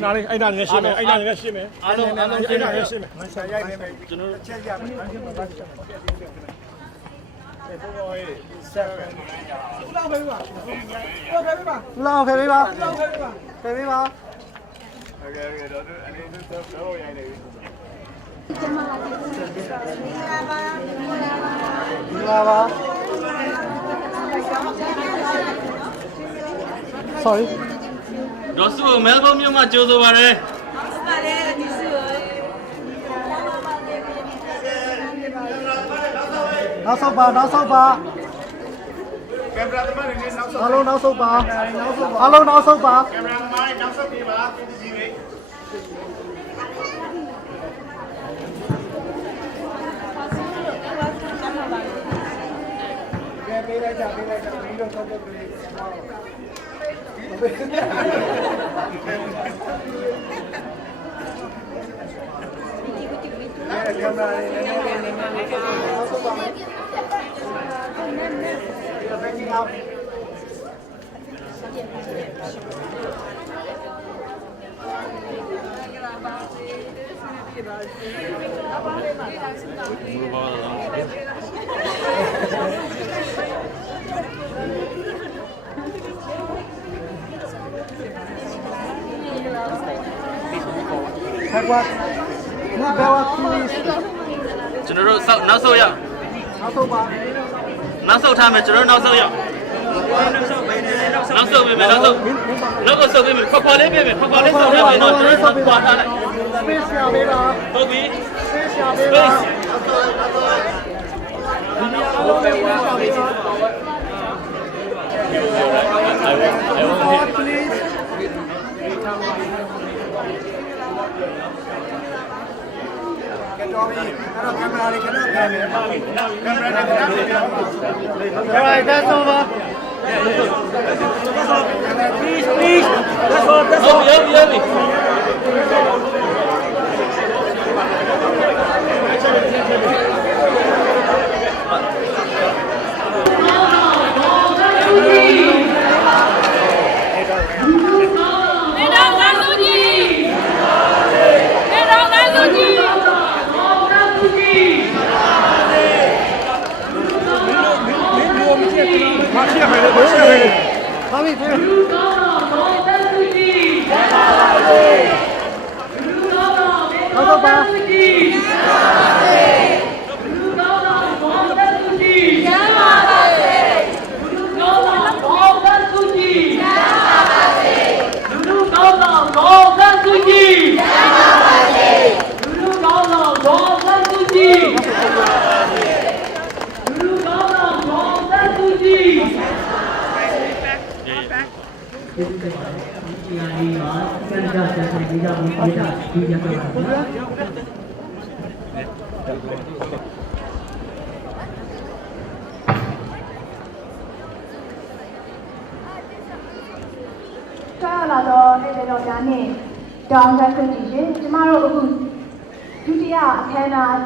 哪里？哎，那你先没？哎，那你先没？အားလုံးရှင်းတယ်先没？ကျွန်တော်ချက်ရမယ်လောက်ပဲပါလောက်ပဲပါလောက်ပဲပါလောက်ပဲပါပဲပဲပါโอเคတော့อันนี้တော့ရိုင်းနေပြီsorry ဒေါ်စုကိုမဲလ်ဘုန်းမြို့မှာကြိုးဆိုပါရစေနောက်ဆုတ်ပါနောက်ဆုတ်ပါကင်မရာသမားတွေနောက်ဆုတ်အားလုံးနောက်ဆုတ်ပါအားလုံးနောက်ဆုတ်ပါကင်မရာသမားတွေနောက်ဆုတ်ပြေးပါဒီလေးကဲပေးလိုက်ကြပြီးတော့ဆောက်တော့ပြေးကင်မရာလေးနောက်ဆုတ်ပါမယ်backing up ဆက်ကွာဒီဘဝခီးကျွန်တော်တို့နောက်ဆုတ်ရနောက်ဆုတ်ပါနောက်ဆုတ်ထားမယ်ကျွန်တော်နောက်ဆုတ်ရနောက်ဆုတ်ပေးမယ်နောက်ဆုတ်ပေးမယ်ခေါ်လေးပေးမယ်ခေါ်လေးဆုတ်ထားမယ်တော့ကျွန်တော်ခွာထားလိုက် space ရပေးပါဟုတ်ပြီ space ရပေးပါဒီနေရာလုံးပဲဝါပေးပါ please တော်ပြီအဲ့တော့ကင်မရာလေးခဏပြန်နေပါလိမ့်ကင်မရာလေးခဏပြန်ပါ Alright that's over please that's all ဟုတ်ပြီဆက်လာတော့နေ့လည်တော်များနဲ့တောင်းတခွင့်ကြည့်ရှင်ကျမတို့အခုဒုတိယအခမ်းအနား